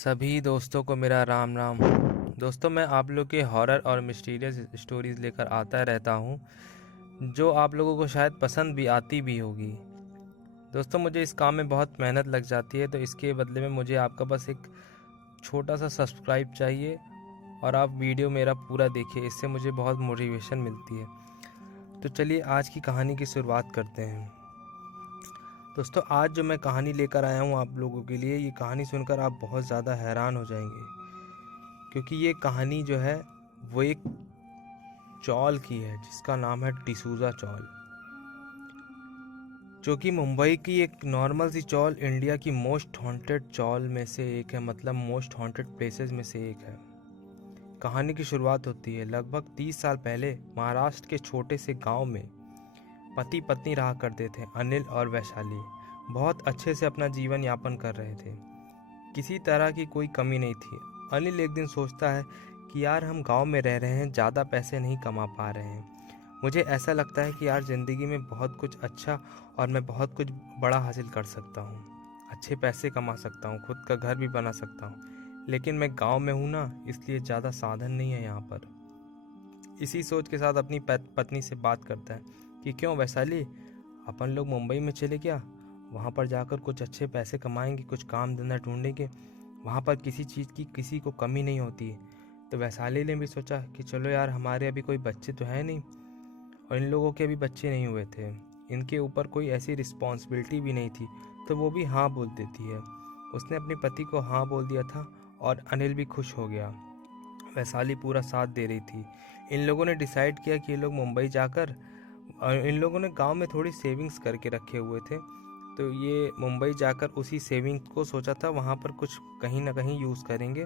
सभी दोस्तों को मेरा राम राम। दोस्तों, मैं आप लोग के हॉरर और मिस्टीरियस स्टोरीज़ लेकर आता रहता हूँ, जो आप लोगों को शायद पसंद भी आती भी होगी। दोस्तों, मुझे इस काम में बहुत मेहनत लग जाती है, तो इसके बदले में मुझे आपका बस एक छोटा सा सब्सक्राइब चाहिए और आप वीडियो मेरा पूरा देखिए। इससे मुझे बहुत मोटिवेशन मिलती है। तो चलिए आज की कहानी की शुरुआत करते हैं। दोस्तों, आज जो मैं कहानी लेकर आया हूँ आप लोगों के लिए, ये कहानी सुनकर आप बहुत ज़्यादा हैरान हो जाएंगे, क्योंकि ये कहानी जो है वो एक चौल की है जिसका नाम है डिसूजा चौल, जो कि मुंबई की एक नॉर्मल सी चौल इंडिया की मोस्ट हॉन्टेड चौल में से एक है, मतलब मोस्ट हॉन्टेड प्लेसेस में से एक है। कहानी की शुरुआत होती है लगभग 30 साल पहले। महाराष्ट्र के छोटे से गांव में पति पत्नी रहा करते थे। अनिल और वैशाली बहुत अच्छे से अपना जीवन यापन कर रहे थे। किसी तरह की कोई कमी नहीं थी। अनिल एक दिन सोचता है कि यार, हम गांव में रह रहे हैं, ज़्यादा पैसे नहीं कमा पा रहे हैं। मुझे ऐसा लगता है कि यार, ज़िंदगी में बहुत कुछ अच्छा और मैं बहुत कुछ बड़ा हासिल कर सकता हूँ, अच्छे पैसे कमा सकता हूँ, खुद का घर भी बना सकता हूँ। लेकिन मैं गांव में हूँ ना, इसलिए ज़्यादा साधन नहीं है यहाँ पर। इसी सोच के साथ अपनी पत्नी से बात करता है कि क्यों वैशाली, अपन लोग मुंबई में चले क्या? वहाँ पर जाकर कुछ अच्छे पैसे कमाएंगे, कुछ काम धंधा ढूंढेंगे। वहाँ पर किसी चीज़ की किसी को कमी नहीं होती है। तो वैशाली ने भी सोचा कि चलो यार, हमारे अभी कोई बच्चे तो है नहीं और इन लोगों के अभी बच्चे नहीं हुए थे, इनके ऊपर कोई ऐसी रिस्पॉन्सिबिलिटी भी नहीं थी, तो वो भी हाँ बोल देती है। उसने अपने पति को हाँ बोल दिया था और अनिल भी खुश हो गया। वैशाली पूरा साथ दे रही थी। इन लोगों ने डिसाइड किया कि ये लोग मुंबई जाकर, इन लोगों ने गांव में थोड़ी सेविंग्स करके रखे हुए थे, तो ये मुंबई जाकर उसी सेविंग्स को सोचा था वहाँ पर कुछ कहीं ना कहीं यूज़ करेंगे,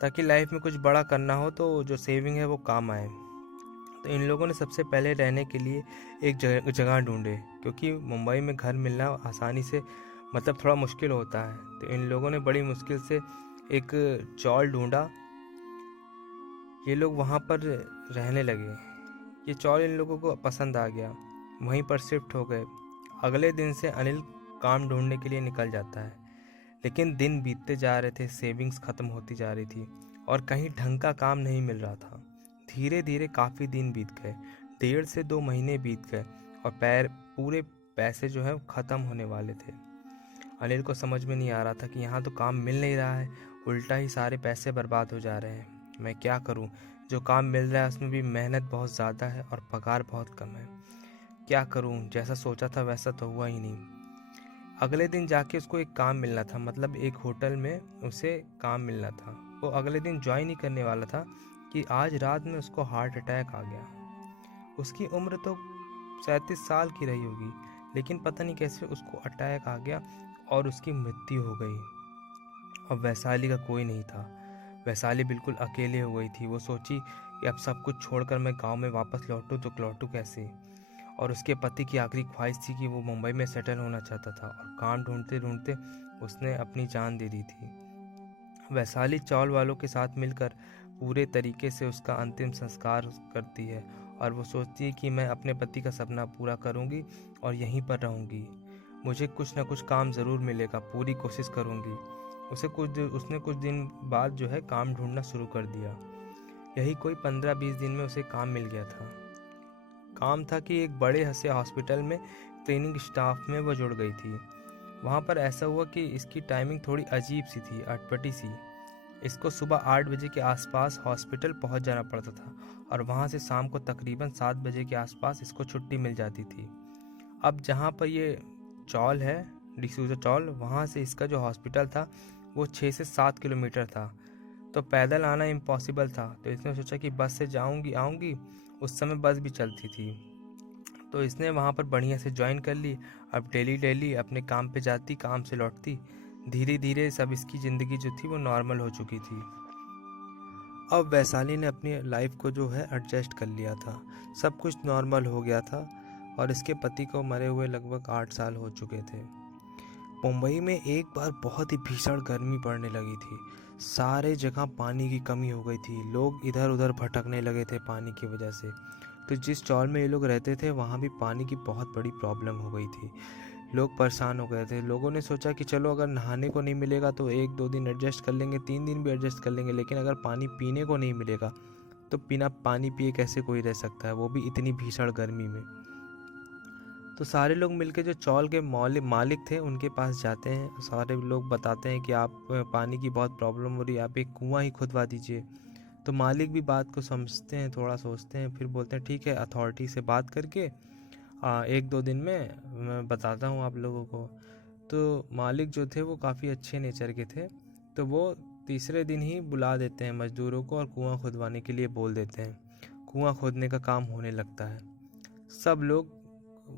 ताकि लाइफ में कुछ बड़ा करना हो तो जो सेविंग है वो काम आए। तो इन लोगों ने सबसे पहले रहने के लिए एक जगह ढूंढे, क्योंकि मुंबई में घर मिलना आसानी से मतलब थोड़ा मुश्किल होता है। तो इन लोगों ने बड़ी मुश्किल से एक चौल ढूंढा। ये लोग वहाँ पर रहने लगे। ये चौल इन लोगों को पसंद आ गया, वहीं पर शिफ्ट हो गए। अगले दिन से अनिल काम ढूंढने के लिए निकल जाता है, लेकिन दिन बीतते जा रहे थे, सेविंग्स खत्म होती जा रही थी और कहीं ढंग का काम नहीं मिल रहा था। धीरे धीरे काफ़ी दिन बीत गए, 1.5 से 2 महीने बीत गए और पूरे पैसे जो है ख़त्म होने वाले थे। अनिल को समझ में नहीं आ रहा था कि यहाँ तो काम मिल नहीं रहा है, उल्टा ही सारे पैसे बर्बाद हो जा रहे हैं। मैं क्या करूँ? जो काम मिल रहा है उसमें भी मेहनत बहुत ज़्यादा है और पगार बहुत कम है। क्या करूँ? जैसा सोचा था वैसा तो हुआ ही नहीं। अगले दिन जाके उसको एक काम मिलना था, मतलब एक होटल में उसे काम मिलना था। वो अगले दिन ज्वाइन ही करने वाला था कि आज रात में उसको हार्ट अटैक आ गया। उसकी उम्र तो 37 साल की रही होगी, लेकिन पता नहीं कैसे उसको अटैक आ गया और उसकी मृत्यु हो गई। अब वैशाली का कोई नहीं था। वैशाली बिल्कुल अकेले हो गई थी। वो सोची कि अब सब कुछ छोड़कर मैं गांव में वापस लौटूं तो लौटूं कैसे। और उसके पति की आखिरी ख्वाहिश थी कि वो मुंबई में सेटल होना चाहता था, और काम ढूंढते ढूंढते उसने अपनी जान दे दी थी। वैशाली चौल वालों के साथ मिलकर पूरे तरीके से उसका अंतिम संस्कार करती है और वो सोचती है कि मैं अपने पति का सपना पूरा करूंगी और यहीं पर रहूंगी। मुझे कुछ ना कुछ काम ज़रूर मिलेगा, पूरी कोशिश करूंगी। उसने कुछ दिन बाद जो है काम ढूंढना शुरू कर दिया। यही कोई 15-20 दिन में उसे काम मिल गया था। काम था कि एक बड़े से हॉस्पिटल में क्लीनिंग स्टाफ में वो जुड़ गई थी। वहाँ पर ऐसा हुआ कि इसकी टाइमिंग थोड़ी अजीब सी थी, अटपटी सी। इसको सुबह 8 बजे के आसपास हॉस्पिटल पहुँच जाना पड़ता था और वहाँ से शाम को तकरीबन 7 बजे के आसपास इसको छुट्टी मिल जाती थी। अब जहाँ पर ये चौल है, डिसूजा चौल, वहाँ से इसका जो हॉस्पिटल था वो 6 से 7 किलोमीटर था, तो पैदल आना इम्पॉसिबल था। तो इसने सोचा कि बस से आऊँगी। उस समय बस भी चलती थी, तो इसने वहाँ पर बढ़िया से ज्वाइन कर ली। अब डेली अपने काम पे जाती, काम से लौटती। धीरे धीरे सब इसकी ज़िंदगी जो थी वो नॉर्मल हो चुकी थी। अब वैशाली ने अपनी लाइफ को जो है एडजस्ट कर लिया था, सब कुछ नॉर्मल हो गया था और इसके पति को मरे हुए लगभग 8 साल हो चुके थे। मुंबई में एक बार बहुत ही भीषण गर्मी पड़ने लगी थी। सारे जगह पानी की कमी हो गई थी, लोग इधर उधर भटकने लगे थे पानी की वजह से। तो जिस चौल में ये लोग रहते थे वहाँ भी पानी की बहुत बड़ी प्रॉब्लम हो गई थी। लोग परेशान हो गए थे। लोगों ने सोचा कि चलो अगर नहाने को नहीं मिलेगा तो 1-2 दिन एडजस्ट कर लेंगे, 3 दिन भी एडजस्ट कर लेंगे, लेकिन अगर पानी पीने को नहीं मिलेगा तो बिना पानी पिए कैसे कोई रह सकता है, वो भी इतनी भीषण गर्मी में। तो सारे लोग मिलके जो चौल के मालिक थे उनके पास जाते हैं। सारे लोग बताते हैं कि आप पानी की बहुत प्रॉब्लम हो रही है, आप एक कुआं ही खुदवा दीजिए। तो मालिक भी बात को समझते हैं, थोड़ा सोचते हैं, फिर बोलते हैं ठीक है, अथॉरिटी से बात करके 1-2 दिन में मैं बताता हूँ आप लोगों को। तो मालिक जो थे वो काफ़ी अच्छे नेचर के थे, तो वो तीसरे दिन ही बुला देते हैं मज़दूरों को और कुआं खुदवाने के लिए बोल देते हैं। कुआं खोदने का काम होने लगता है। सब लोग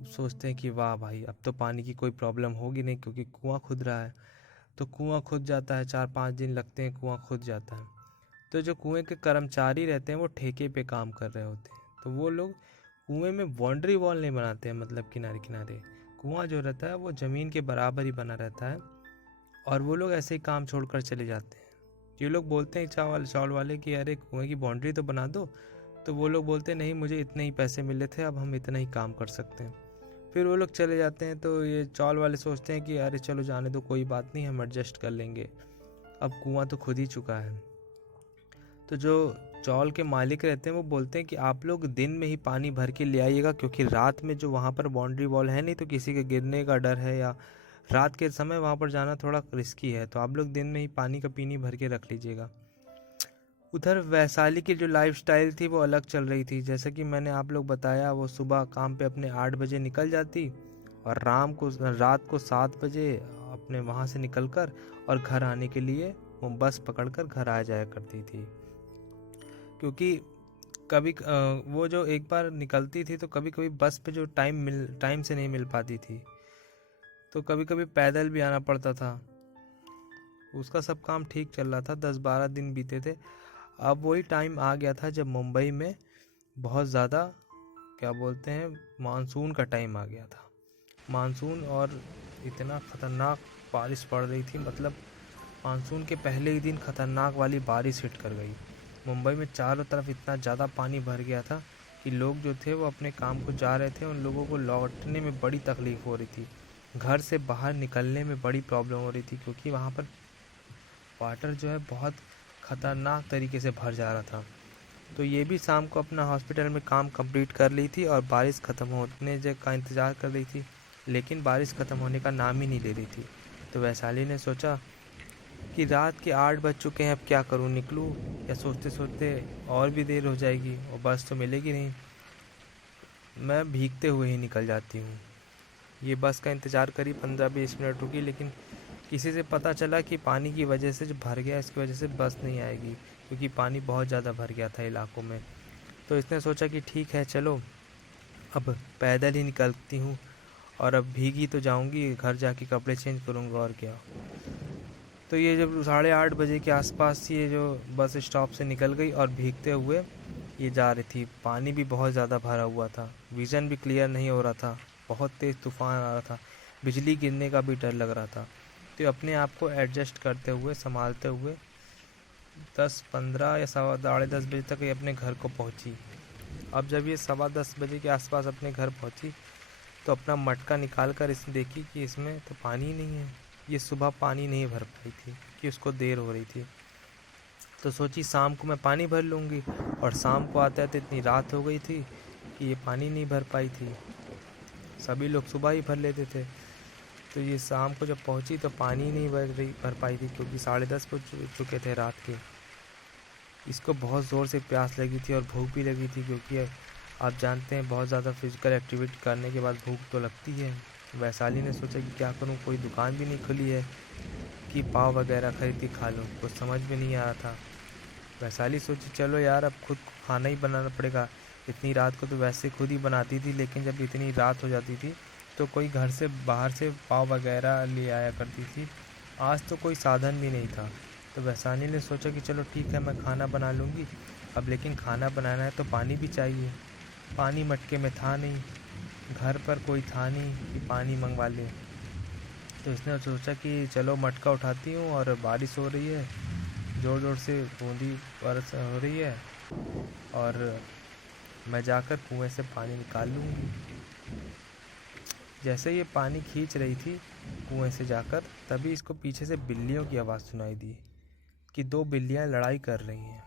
सोचते हैं कि वाह भाई, अब तो पानी की कोई प्रॉब्लम होगी नहीं क्योंकि कुआं खुद रहा है। तो कुआं खुद जाता है, 4-5 दिन लगते हैं, कुआं खुद जाता है। तो जो कुएं के कर्मचारी रहते हैं वो ठेके पे काम कर रहे होते हैं, तो वो लोग कुएं में बाउंड्री वॉल नहीं बनाते हैं, मतलब किनारे किनारे। कुआं जो रहता है वो ज़मीन के बराबर ही बना रहता है, और वो लोग ऐसे ही काम छोड़कर चले जाते हैं। ये लोग बोलते हैं चावल वाले कि अरे कुएं की बाउंड्री तो बना दो, तो वो लोग बोलते हैं नहीं, मुझे इतने ही पैसे मिले थे, अब हम इतना ही काम कर सकते हैं। फिर वो लोग चले जाते हैं। तो ये चौल वाले सोचते हैं कि अरे चलो जाने दो, कोई बात नहीं, हम एडजस्ट कर लेंगे, अब कुआं तो खुद ही चुका है। तो जो चौल के मालिक रहते हैं वो बोलते हैं कि आप लोग दिन में ही पानी भर के ले आइएगा, क्योंकि रात में जो वहाँ पर बाउंड्री वॉल है नहीं, तो किसी के गिरने का डर है, या रात के समय वहाँ पर जाना थोड़ा रिस्की है, तो आप लोग दिन में ही पानी का पीनी भर के रख लीजिएगा। उधर वैशाली की जो लाइफस्टाइल थी वो अलग चल रही थी। जैसे कि मैंने आप लोग बताया, वो सुबह काम पे अपने 8 बजे निकल जाती और रात को 7 बजे अपने वहाँ से निकलकर और घर आने के लिए वो बस पकड़कर घर आ जाया करती थी। क्योंकि कभी वो जो एक बार निकलती थी तो कभी कभी बस पे जो टाइम से नहीं मिल पाती थी, तो कभी कभी पैदल भी आना पड़ता था। उसका सब काम ठीक चल रहा था, 10-12 दिन बीते थे। अब वही टाइम आ गया था जब मुंबई में बहुत ज़्यादा क्या बोलते हैं, मानसून का टाइम आ गया था। मानसून, और इतना ख़तरनाक बारिश पड़ रही थी, मतलब मानसून के पहले ही दिन ख़तरनाक वाली बारिश हिट कर गई। मुंबई में चारों तरफ इतना ज़्यादा पानी भर गया था कि लोग जो थे वो अपने काम को जा रहे थे, उन लोगों को लौटने में बड़ी तकलीफ़ हो रही थी, घर से बाहर निकलने में बड़ी प्रॉब्लम हो रही थी, क्योंकि वहाँ पर वाटर जो है बहुत ख़तरनाक तरीके से भर जा रहा था। तो ये भी शाम को अपना हॉस्पिटल में काम कंप्लीट कर ली थी और बारिश ख़त्म होने का इंतज़ार कर रही थी, लेकिन बारिश ख़त्म होने का नाम ही नहीं ले रही थी। तो वैशाली ने सोचा कि रात के 8 बज चुके हैं, अब क्या करूं, निकलूं, या सोचते सोचते और भी देर हो जाएगी और बस तो मिलेगी नहीं, मैं भीगते हुए ही निकल जाती हूँ। ये बस का इंतज़ार करी, 15-20 मिनट रुकी, लेकिन किसी से पता चला कि पानी की वजह से जो भर गया, इसकी वजह से बस नहीं आएगी, क्योंकि पानी बहुत ज़्यादा भर गया था इलाकों में। तो इसने सोचा कि ठीक है चलो, अब पैदल ही निकलती हूँ, और अब भीगी तो जाऊँगी, घर जाके कपड़े चेंज करूँगा और क्या। तो ये जब 8:30 बजे के आसपास ये जो बस स्टॉप से निकल गई और भीगते हुए ये जा रही थी। पानी भी बहुत ज़्यादा भरा हुआ था, विज़न भी क्लियर नहीं हो रहा था, बहुत तेज़ तूफ़ान आ रहा था, बिजली गिरने का भी डर लग रहा था। तो अपने आप को एडजस्ट करते हुए, संभालते हुए 10-15 या 10:15 बजे तक ये अपने घर को पहुंची। अब जब ये 10:15 बजे के आसपास अपने घर पहुंची तो अपना मटका निकाल कर इसने देखी कि इसमें तो पानी ही नहीं है। ये सुबह पानी नहीं भर पाई थी कि उसको देर हो रही थी, तो सोची शाम को मैं पानी भर लूँगी, और शाम को आते आते इतनी रात हो गई थी कि ये पानी नहीं भर पाई थी। सभी लोग सुबह ही भर लेते थे। तो ये शाम को जब पहुंची तो पानी नहीं भर पाई थी, क्योंकि 10:30 बज चुके थे रात के। इसको बहुत ज़ोर से प्यास लगी थी और भूख भी लगी थी, क्योंकि आप जानते हैं बहुत ज़्यादा फिजिकल एक्टिविटी करने के बाद भूख तो लगती है। वैशाली ने सोचा कि क्या करूं, कोई दुकान भी नहीं खुली है कि पाव वगैरह खरीद के खा लूं, कुछ समझ में नहीं आ रहा था। वैशाली सोची चलो यार, अब खुद खाना ही बनाना पड़ेगा। इतनी रात को तो वैसे खुद ही बनाती थी, लेकिन जब इतनी रात हो जाती थी तो कोई घर से बाहर से पाव वगैरह ले आया करती थी। आज तो कोई साधन भी नहीं था। तो वैशाली ने सोचा कि चलो ठीक है, मैं खाना बना लूँगी। अब लेकिन खाना बनाना है तो पानी भी चाहिए। पानी मटके में था नहीं, घर पर कोई था नहीं कि पानी मंगवा ले। तो इसने सोचा कि चलो मटका उठाती हूँ, और बारिश हो रही है, ज़ोर ज़ोर से बूंदी बारिश हो रही है, और मैं जाकर कुएं से पानी निकाल लूँगी। जैसे ये पानी खींच रही थी कुएं से जाकर, तभी इसको पीछे से बिल्लियों की आवाज़ सुनाई दी कि 2 बिल्लियां लड़ाई कर रही हैं।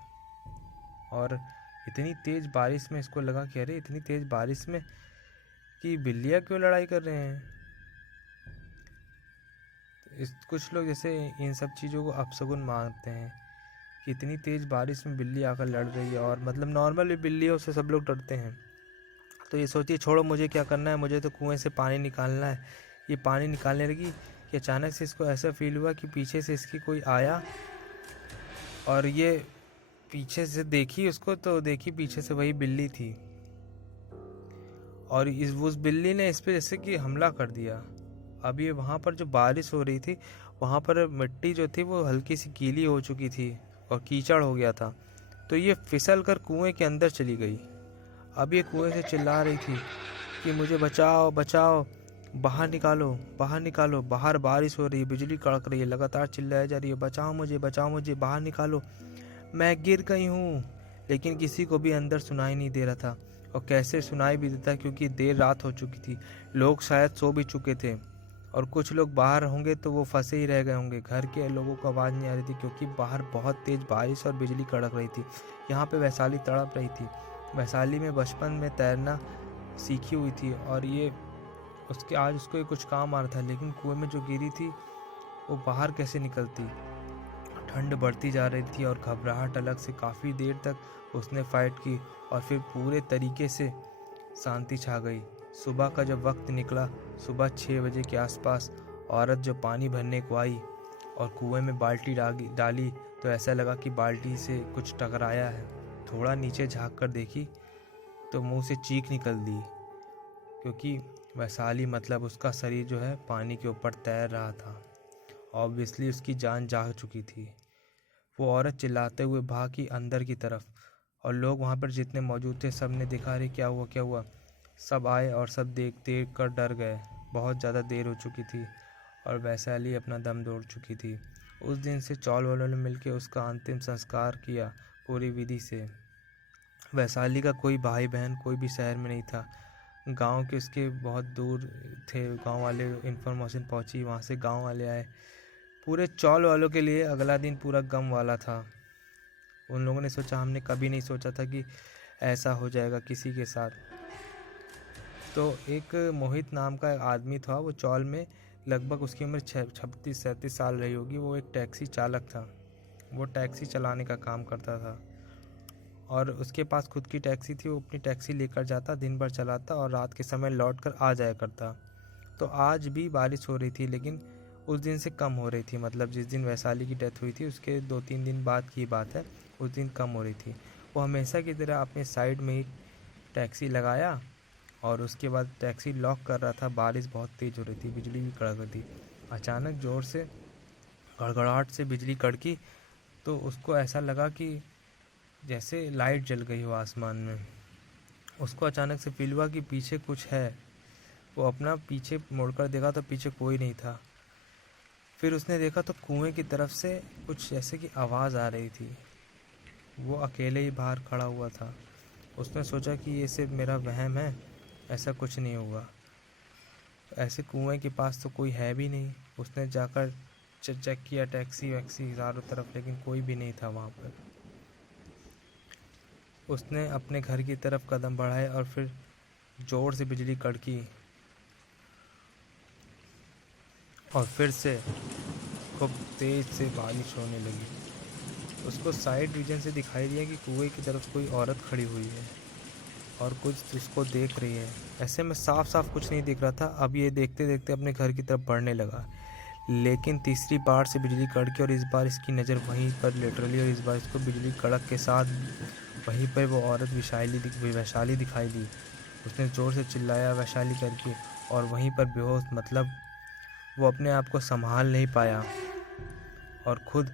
और इतनी तेज़ बारिश में इसको लगा कि अरे इतनी तेज़ बारिश में कि बिल्लियां क्यों लड़ाई कर रहे हैं। कुछ लोग जैसे इन सब चीज़ों को अपशगुन मानते हैं कि इतनी तेज़ बारिश में बिल्ली आकर लड़ रही है, और मतलब नॉर्मल बिल्लियों से सब लोग डरते हैं। तो ये सोचिए, छोड़ो मुझे क्या करना है, मुझे तो कुएं से पानी निकालना है। ये पानी निकालने लगी कि अचानक से इसको ऐसा फील हुआ कि पीछे से इसकी कोई आया, और ये पीछे से देखी उसको, तो देखी पीछे से वही बिल्ली थी, और उस बिल्ली ने इस पे जैसे कि हमला कर दिया। अब ये वहाँ पर जो बारिश हो रही थी, वहाँ पर मिट्टी जो थी वो हल्की सी गीली हो चुकी थी और कीचड़ हो गया था। तो ये फिसल कर कुएं के अंदर चली गई। अब ये कुएं से चिल्ला रही थी कि मुझे बचाओ बचाओ, बाहर निकालो बाहर निकालो, बाहर बारिश हो रही है, बिजली कड़क रही है, लगातार चिल्लाई जा रही है, बचाओ मुझे बाहर निकालो, मैं गिर गई हूँ। लेकिन किसी को भी अंदर सुनाई नहीं दे रहा था, और कैसे सुनाई भी देता क्योंकि देर रात हो चुकी थी, लोग शायद सो भी चुके थे, और कुछ लोग बाहर होंगे तो वो फंसे ही रह गए होंगे। घर के लोगों को आवाज़ नहीं आ रही थी क्योंकि बाहर बहुत तेज़ बारिश और बिजली कड़क रही थी। यहाँ पे वैशाली तड़प रही थी। वैशाली में बचपन में तैरना सीखी हुई थी, और ये आज उसको कुछ काम आ रहा था, लेकिन कुएं में जो गिरी थी वो बाहर कैसे निकलती। ठंड बढ़ती जा रही थी और घबराहट अलग से। काफ़ी देर तक उसने फाइट की और फिर पूरे तरीके से शांति छा गई। सुबह का जब वक्त निकला, सुबह 6 बजे के आसपास, औरत जो पानी भरने को आई और कुएं में बाल्टी डाली तो ऐसा लगा कि बाल्टी से कुछ टकराया है। थोड़ा नीचे झांक कर देखी तो मुंह से चीख निकल दी, क्योंकि वैशाली मतलब उसका शरीर जो है पानी के ऊपर तैर रहा था। ऑब्वियसली उसकी जान जा चुकी थी। वो औरत चिल्लाते हुए भागी अंदर की तरफ, और लोग वहाँ पर जितने मौजूद थे सब ने देखा, अरे क्या हुआ क्या हुआ। सब आए और सब देख कर डर गए। बहुत ज़्यादा देर हो चुकी थी और वैशाली अपना दम तोड़ चुकी थी। उस दिन से चौल वालों ने मिलकर उसका अंतिम संस्कार किया पूरी विधि से। वैशाली का कोई भाई बहन कोई भी शहर में नहीं था। गांव के उसके बहुत दूर थे। गांव वाले इन्फॉर्मेशन पहुंची, वहाँ से गांव वाले आए। पूरे चौल वालों के लिए अगला दिन पूरा गम वाला था। उन लोगों ने सोचा, हमने कभी नहीं सोचा था कि ऐसा हो जाएगा किसी के साथ। तो एक मोहित नाम का आदमी था, वो चौल में लगभग उसकी उम्र 36-37 साल रही होगी। वो एक टैक्सी चालक था। वो टैक्सी चलाने का काम करता था और उसके पास खुद की टैक्सी थी। वो अपनी टैक्सी लेकर जाता, दिन भर चलाता और रात के समय लौट कर आ जाया करता। तो आज भी बारिश हो रही थी, लेकिन उस दिन से कम हो रही थी। मतलब जिस दिन वैशाली की डेथ हुई थी उसके 2-3 दिन बाद की बात है, उस दिन कम हो रही थी। वो हमेशा की तरह अपने साइड में ही टैक्सी लगाया और उसके बाद टैक्सी लॉक कर रहा था। बारिश बहुत तेज़ हो रही थी, बिजली भी कड़क रही थी। अचानक ज़ोर से गड़गड़ाहट से बिजली कड़की तो उसको ऐसा लगा कि जैसे लाइट जल गई हो आसमान में। उसको अचानक से फील हुआ कि पीछे कुछ है। वो अपना पीछे मुड़कर देखा तो पीछे कोई नहीं था। फिर उसने देखा तो कुएं की तरफ से कुछ जैसे कि आवाज़ आ रही थी। वो अकेले ही बाहर खड़ा हुआ था। उसने सोचा कि ये सिर्फ मेरा वहम है, ऐसा कुछ नहीं होगा। ऐसे कुएं के पास तो कोई है भी नहीं। उसने जाकर चेक किया टैक्सी वैक्सी चारों तरफ, लेकिन कोई भी नहीं था वहाँ पर। उसने अपने घर की तरफ कदम बढ़ाए और फिर ज़ोर से बिजली कड़की और फिर से खूब तेज़ से बारिश होने लगी। उसको साइड रीजन से दिखाई दिया कि कुएं की तरफ कोई औरत खड़ी हुई है और कुछ उसको देख रही है। ऐसे में साफ साफ कुछ नहीं दिख रहा था। अब ये देखते देखते अपने घर की तरफ बढ़ने लगा, लेकिन तीसरी बार से बिजली कड़की और इस बार इसकी नज़र वहीं पर लिटरली, और इस बार इसको बिजली कड़क के साथ वहीं पर वो औरत वैशाली दिखाई दी। उसने ज़ोर से चिल्लाया वैशाली करके, और वहीं पर बेहोश, मतलब वो अपने आप को संभाल नहीं पाया और खुद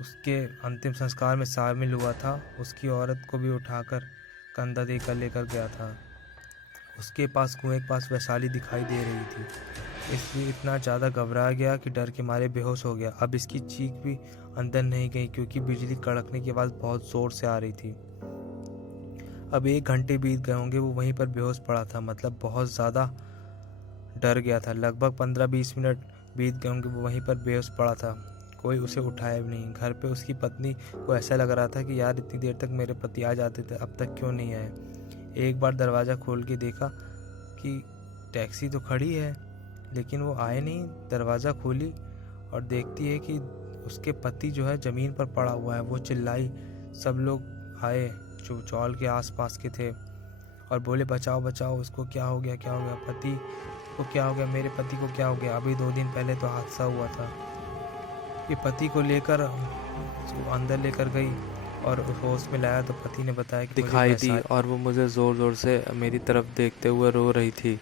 उसके अंतिम संस्कार में शामिल हुआ था। उसकी औरत को भी उठाकर कंधा देकर लेकर गया था। उसके पास कुएं के पास वैशाली दिखाई दे रही थी, इसलिए इतना ज़्यादा घबरा गया कि डर के मारे बेहोश हो गया। अब इसकी चीख भी अंदर नहीं गई क्योंकि बिजली कड़कने की आवाज़ बहुत ज़ोर से आ रही थी। अब 1 घंटे बीत गए होंगे, वो वहीं पर बेहोश पड़ा था। मतलब बहुत ज़्यादा डर गया था। लगभग 15-20 मिनट बीत गए होंगे, वो वहीं पर बेहोश पड़ा था। कोई उसे उठाया भी नहीं। घर पे उसकी पत्नी को ऐसा लग रहा था कि यार इतनी देर तक मेरे पति आ जाते थे, अब तक क्यों नहीं आए। एक बार दरवाज़ा खोल के देखा कि टैक्सी तो खड़ी है, लेकिन वो आए नहीं। दरवाज़ा खोली और देखती है कि उसके पति जो है ज़मीन पर पड़ा हुआ है। वो चिल्लाई, सब लोग आए जो चौल के आसपास के थे और बोले बचाओ बचाओ, उसको क्या हो गया, क्या हो गया, पति को क्या हो गया, मेरे पति को क्या हो गया, अभी 2 दिन पहले तो हादसा हुआ था। ये पति को लेकर अंदर लेकर गई और होश में लाया तो पति ने बताया कि दिखाई दी और वो मुझे ज़ोर ज़ोर से मेरी तरफ देखते हुए रो रही थी।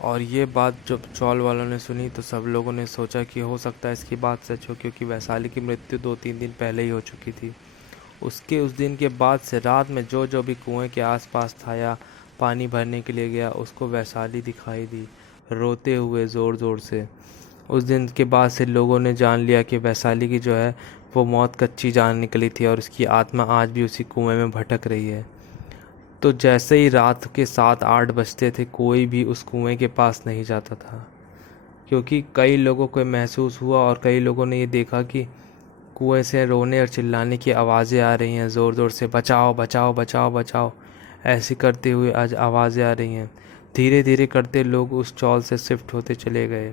और ये बात जब चौल वालों ने सुनी तो सब लोगों ने सोचा कि हो सकता है इसकी बात सच हो, क्योंकि वैशाली की मृत्यु 2-3 दिन पहले ही हो चुकी थी। उस दिन के बाद से रात में जो भी कुएं के आसपास था या पानी भरने के लिए गया, उसको वैशाली दिखाई दी रोते हुए ज़ोर ज़ोर से। उस दिन के बाद से लोगों ने जान लिया कि वैशाली की जो है वो मौत कच्ची जान निकली थी और उसकी आत्मा आज भी उसी कुएं में भटक रही है। तो जैसे ही रात के 7-8 बजते थे, कोई भी उस कुएं के पास नहीं जाता था, क्योंकि कई लोगों को महसूस हुआ और कई लोगों ने ये देखा कि कुएं से रोने और चिल्लाने की आवाज़ें आ रही हैं ज़ोर ज़ोर से, बचाओ बचाओ बचाओ बचाओ, ऐसी करते हुए आज आवाज़ें आ रही हैं। धीरे धीरे करते लोग उस चौल से शिफ्ट होते चले गए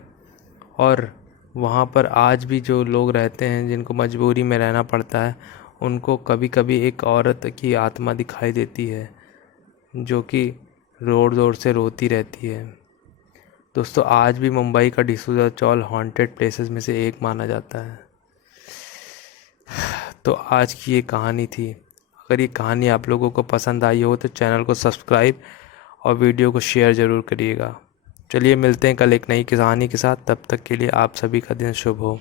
और वहाँ पर आज भी जो लोग रहते हैं, जिनको मजबूरी में रहना पड़ता है, उनको कभी कभी एक औरत की आत्मा दिखाई देती है जो कि ज़ोर ज़ोर से रोती रहती है। दोस्तों, आज भी मुंबई का डिसूज़ा चौल हॉन्टेड प्लेसेस में से एक माना जाता है। तो आज की ये कहानी थी। अगर ये कहानी आप लोगों को पसंद आई हो तो चैनल को सब्सक्राइब और वीडियो को शेयर ज़रूर करिएगा। चलिए मिलते हैं कल एक नई कहानी के साथ। तब तक के लिए आप सभी का दिन शुभ हो।